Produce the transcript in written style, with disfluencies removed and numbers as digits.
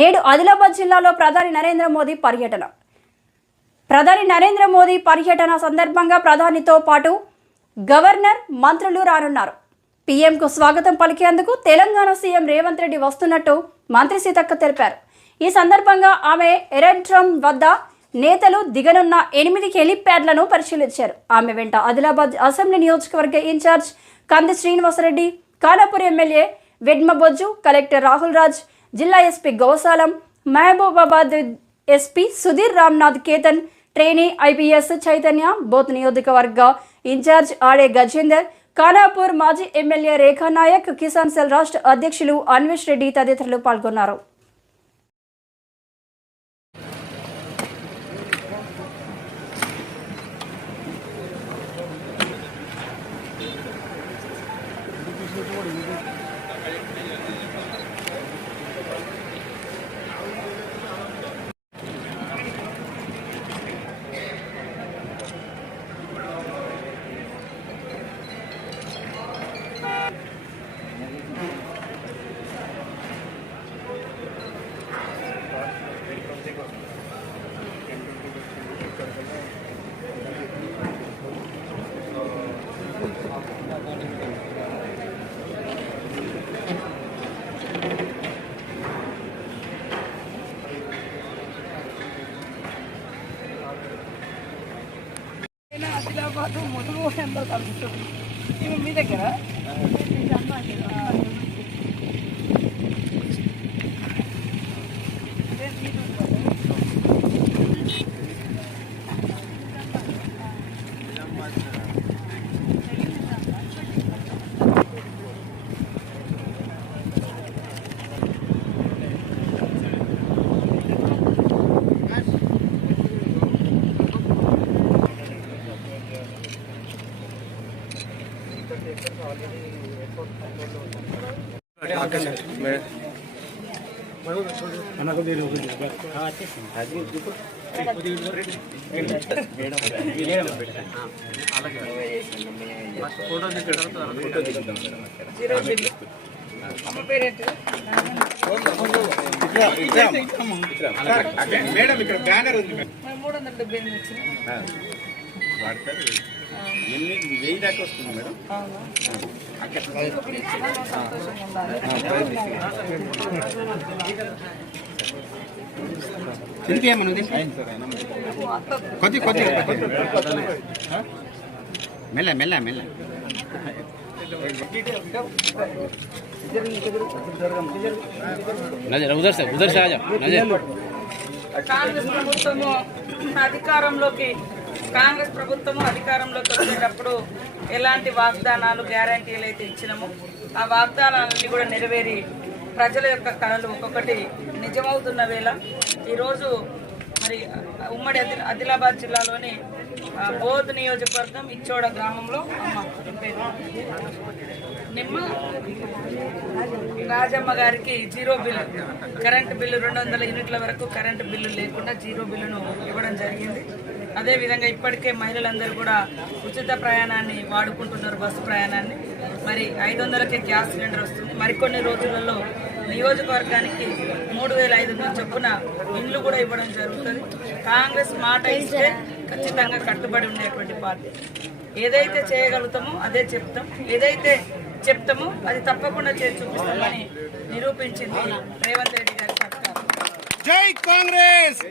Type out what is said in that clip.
నేడు ఆదిలాబాద్ జిల్లాలో ప్రధాని నరేంద్ర మోదీ పర్యటన సందర్భంగా ప్రధానితో పాటు గవర్నర్, మంత్రులు రానున్నారు. పీఎంకు స్వాగతం పలికేందుకు తెలంగాణ సీఎం రేవంత్ రెడ్డి వస్తున్నట్టు మంత్రి సీతక్క తెలిపారు. ఈ సందర్భంగా ఆమె ఎరెడ్రమ్ వద్ద నేతలు దిగనున్న 8 హెలిప్యాడ్లను పరిశీలించారు. ఆమె వెంట ఆదిలాబాద్ అసెంబ్లీ నియోజకవర్గ ఇన్ఛార్జ్ కంది శ్రీనివాసరెడ్డి, ఖానాపూర్ ఎమ్మెల్యే వెడ్మబొజ్జు, కలెక్టర్ రాహుల్ రాజ్, జిల్లా SP Ghouse Alam, Mahabubabad SP Sudheer Ramnath Ketan, trainee IPS Chaitanya, both నియోజకవర్గ ఇన్ఛార్జ్ ఆడే గజేందర్, ఖానాపూర్ మాజీ ఎమ్మెల్యే రేఖా నాయక్, కిసాన్ సెల్ రాష్ట్ర అధ్యక్షులు అన్వేష్ రెడ్డి తదితరులు పాల్గొన్నారు. ఆదిలాబాద్ మొదలు ఎంతో కలుగుతుంది. ఇవి మీ దగ్గర మేడం ఇక్కడ బ్యానర్ ఉంది. 378 1000 దాకా వస్తుంది మేడం. కొద్ది కొద్ది మెల్ల మెల్ల మెల్ల కాంగ్రెస్ ప్రభుత్వము అధికారంలోకి వచ్చేటప్పుడు ఎలాంటి వాగ్దానాలు, గ్యారంటీలు అయితే ఇచ్చినామో ఆ వాగ్దానాలన్నీ కూడా నెరవేరి ప్రజల యొక్క కళలు ఒక్కొక్కటి నిజమవుతున్న వేళ ఈరోజు మరి ఉమ్మడి ఆదిలాబాద్ జిల్లాలోని బోధ్ నియోజకవర్గం ఇచ్చోడ గ్రామంలో నిమ్మ రాజమ్మ గారికి జీరో బిల్లు, కరెంటు బిల్లు 200 యూనిట్ల వరకు కరెంటు బిల్లు లేకుండా జీరో బిల్లును ఇవ్వడం జరిగింది. అదేవిధంగా ఇప్పటికే మహిళలందరూ కూడా ఉచిత ప్రయాణాన్ని వాడుకుంటున్నారు, బస్సు ప్రయాణాన్ని. మరి 500కే గ్యాస్ సిలిండర్ వస్తుంది. మరికొన్ని రోజులలో నియోజకవర్గానికి 3500 చొప్పున ఇండ్లు కూడా ఇవ్వడం జరుగుతుంది. కాంగ్రెస్ మాట ఇస్తే ఖచ్చితంగా కట్టుబడి ఉండేటువంటి పార్టీ. ఏదైతే చేయగలుగుతామో అదే చెప్తాం, ఏదైతే చెప్తామో అది తప్పకుండా చేసి చూపిస్తామని నిరూపించింది రేవంత్ రెడ్డి గారి సర్కారు. జై కాంగ్రెస్.